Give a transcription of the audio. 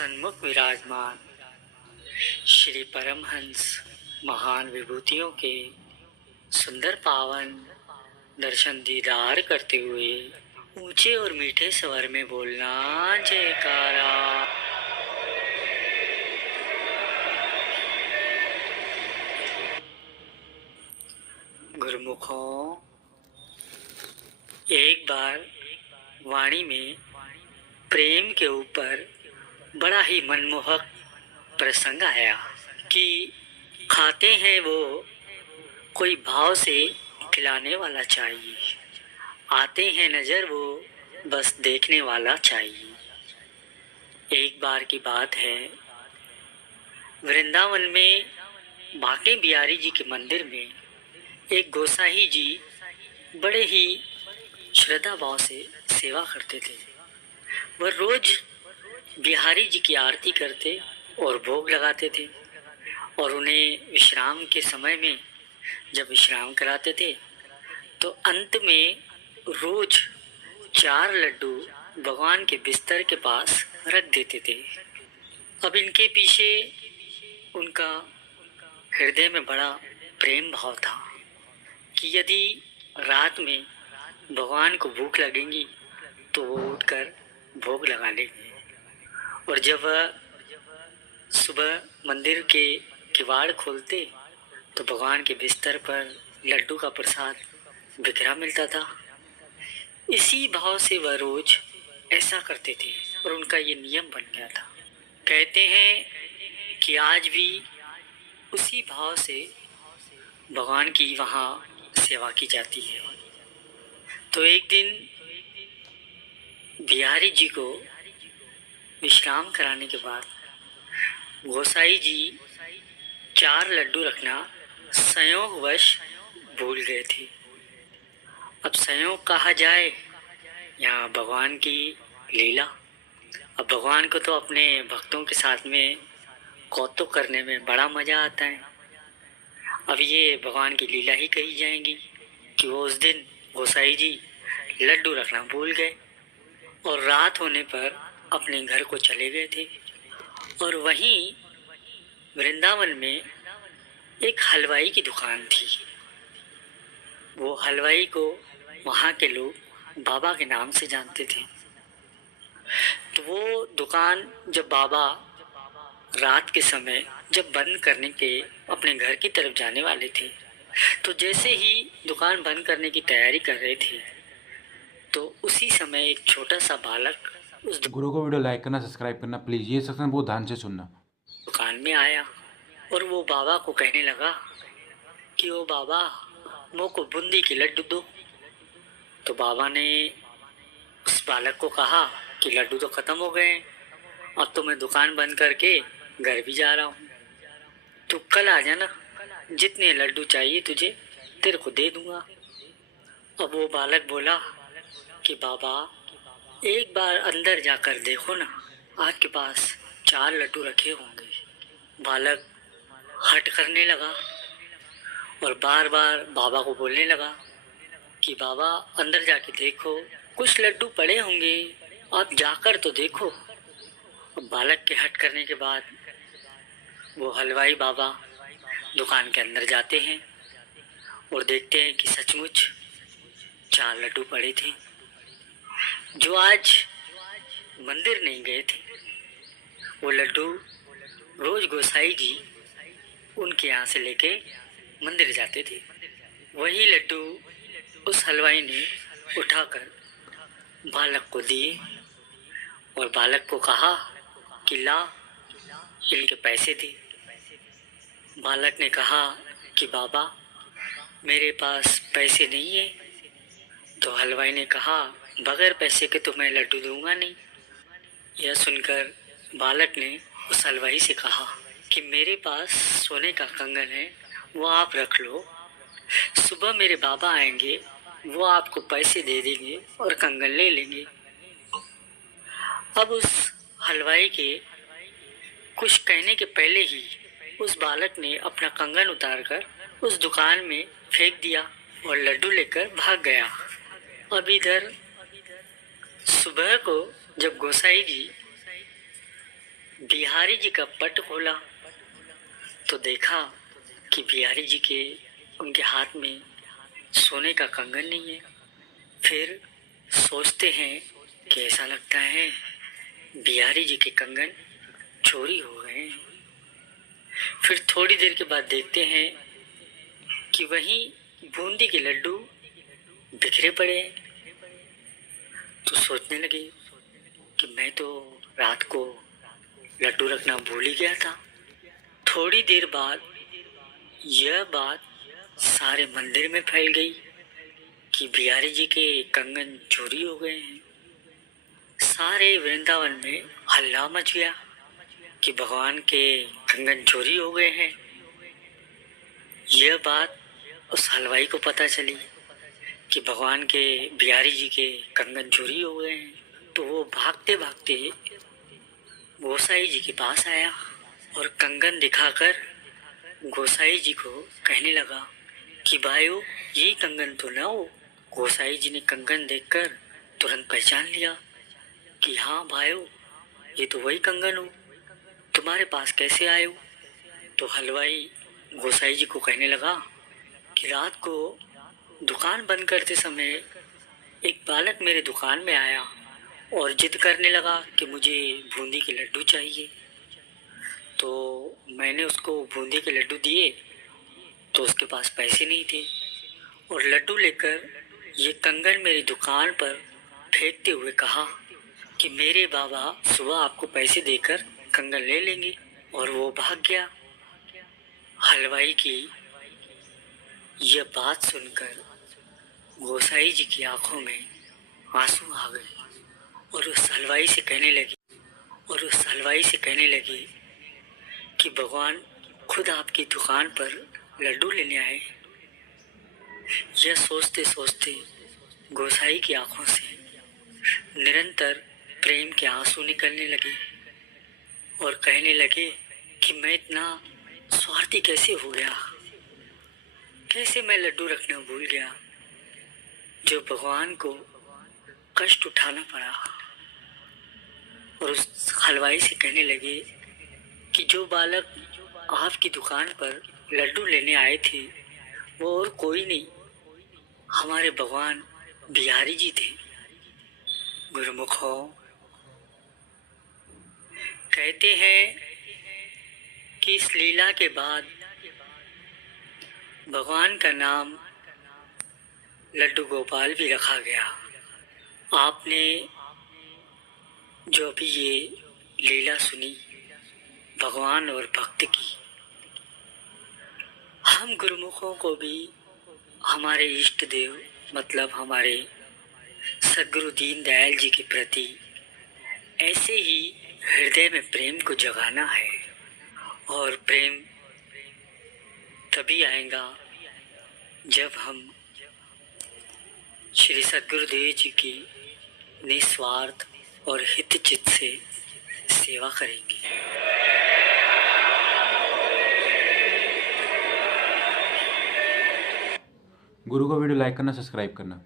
सन्मुख विराजमान श्री परमहंस महान विभूतियों के सुंदर पावन दर्शन दीदार करते हुए ऊंचे और मीठे स्वर में बोलना जयकारा। गुरुमुखों, एक बार वाणी में प्रेम के ऊपर बड़ा ही मनमोहक प्रसंग आया कि खाते हैं वो कोई भाव से खिलाने वाला चाहिए, आते हैं नजर वो बस देखने वाला चाहिए। एक बार की बात है, वृंदावन में बांके बिहारी जी के मंदिर में एक गोसाई जी बड़े ही श्रद्धा भाव से सेवा करते थे। वह रोज बिहारी जी की आरती करते और भोग लगाते थे और उन्हें विश्राम के समय में जब विश्राम कराते थे तो अंत में रोज 4 लड्डू भगवान के बिस्तर के पास रख देते थे। अब इनके पीछे उनका हृदय में बड़ा प्रेम भाव था कि यदि रात में भगवान को भूख लगेगी तो वो उठकर भोग लगा लेंगे, और जब वह सुबह मंदिर के किवाड़ खोलते तो भगवान के बिस्तर पर लड्डू का प्रसाद बिखरा मिलता था। इसी भाव से वह रोज ऐसा करते थे और उनका ये नियम बन गया था। कहते हैं कि आज भी उसी भाव से भगवान की वहाँ सेवा की जाती है। तो एक दिन बिहारी जी को विश्राम कराने के बाद गोसाई जी 4 लड्डू रखना संयोगवश भूल गए थे। अब संयोग कहा जाए या भगवान की लीला। अब भगवान को तो अपने भक्तों के साथ में कौतुक करने में बड़ा मजा आता है। अब ये भगवान की लीला ही कही जाएंगी कि वो उस दिन गोसाई जी लड्डू रखना भूल गए और रात होने पर अपने घर को चले गए थे। और वहीं वृंदावन में एक हलवाई की दुकान थी। वो हलवाई को वहाँ के लोग बाबा के नाम से जानते थे। तो वो दुकान जब बाबा रात के समय जब बंद करने के अपने घर की तरफ जाने वाले थे तो जैसे ही दुकान बंद करने की तैयारी कर रहे थे तो उसी समय एक छोटा सा बालक उस गुरु को वीडियो लाइक करना, सब्सक्राइब करना प्लीज। ये सेक्शन बहुत ध्यान से सुनना। दुकान में आया और वो बाबा को कहने लगा कि ओ बाबा, मोको बूंदी के लड्डू दो। तो बाबा ने उस बालक को कहा कि लड्डू तो खत्म हो गए हैं, अब तो मैं दुकान बंद करके घर भी जा रहा हूँ, तो कल आ जाना, जितने लड्डू चाहिए तुझे तेरे को दे दूंगा। अब वो बालक बोला कि बाबा एक बार अंदर जाकर देखो ना, आपके पास 4 लड्डू रखे होंगे। बालक हट करने लगा और बार बार बाबा को बोलने लगा कि बाबा अंदर जाके देखो, कुछ लड्डू पड़े होंगे, आप जाकर तो देखो। अब बालक के हट करने के बाद वो हलवाई बाबा दुकान के अंदर जाते हैं और देखते हैं कि सचमुच 4 लड्डू पड़े थे। जो आज मंदिर नहीं गए थे वो लड्डू रोज गोसाई जी उनके यहाँ से लेके मंदिर जाते थे। वही लड्डू उस हलवाई ने उठाकर बालक को दिए और बालक को कहा कि ला, इनके पैसे दे। बालक ने कहा कि बाबा मेरे पास पैसे नहीं है। तो हलवाई ने कहा बगैर पैसे के तो मैं लड्डू दूंगा नहीं। यह सुनकर बालक ने उस हलवाई से कहा कि मेरे पास सोने का कंगन है, वो आप रख लो, सुबह मेरे बाबा आएंगे, वो आपको पैसे दे देंगे और कंगन ले लेंगे। अब उस हलवाई के कुछ कहने के पहले ही उस बालक ने अपना कंगन उतारकर उस दुकान में फेंक दिया और लड्डू लेकर भाग गया। अब इधर सुबह को जब गोसाई जी बिहारी जी का पट खोला तो देखा कि बिहारी जी के उनके हाथ में सोने का कंगन नहीं है। फिर सोचते हैं कि ऐसा लगता है बिहारी जी के कंगन चोरी हो गए हैं। फिर थोड़ी देर के बाद देखते हैं कि वहीं बूंदी के लड्डू बिखरे पड़े हैं। तो सोचने लगे कि मैं तो रात को लड्डू रखना भूल ही गया था। थोड़ी देर बाद यह बात सारे मंदिर में फैल गई कि बिहारी जी के कंगन चोरी हो गए हैं। सारे वृंदावन में हल्ला मच गया कि भगवान के कंगन चोरी हो गए हैं। यह बात उस हलवाई को पता चली कि भगवान के बिहारी जी के कंगन चोरी हो गए हैं। तो वो भागते भागते गोसाई जी के पास आया और कंगन दिखाकर गोसाई जी को कहने लगा कि भाइयों, ये कंगन तो ना हो। गोसाई जी ने कंगन देखकर तुरंत पहचान लिया कि हाँ भाइयों, ये तो वही कंगन हो। तुम्हारे पास कैसे आए हो? तो हलवाई गोसाई जी को कहने लगा कि रात को दुकान बंद करते समय एक बालक मेरे दुकान में आया और जिद करने लगा कि मुझे बूंदी के लड्डू चाहिए। तो मैंने उसको बूंदी के लड्डू दिए तो उसके पास पैसे नहीं थे और लड्डू लेकर ये कंगन मेरी दुकान पर फेंकते हुए कहा कि मेरे बाबा सुबह आपको पैसे देकर कंगन ले लेंगे, और वो भाग गया। हलवाई की यह बात सुनकर गोसाई जी की आंखों में आंसू आ गए और उस हलवाई से कहने लगी कि भगवान खुद आपकी दुकान पर लड्डू लेने आए। यह सोचते सोचते गोसाई की आंखों से निरंतर प्रेम के आंसू निकलने लगे और कहने लगे कि मैं इतना स्वार्थी कैसे हो गया, कैसे मैं लड्डू रखना भूल गया, जो भगवान को कष्ट उठाना पड़ा। और उस हलवाई से कहने लगे कि जो बालक आपकी दुकान पर लड्डू लेने आए थे वो और कोई नहीं, हमारे भगवान बिहारी जी थे। गुरुमुखों, कहते हैं कि इस लीला के बाद भगवान का नाम लड्डू गोपाल भी रखा गया। आपने जो अभी ये लीला सुनी भगवान और भक्त की, हम गुरुमुखों को भी हमारे इष्ट देव मतलब हमारे सद्गुरु दीन दयाल जी के प्रति ऐसे ही हृदय में प्रेम को जगाना है। और प्रेम तभी आएगा जब हम श्री सद्गुरुदेव जी की निस्वार्थ और हित चित से सेवा करेंगे। गुरु को वीडियो लाइक करना, सब्सक्राइब करना।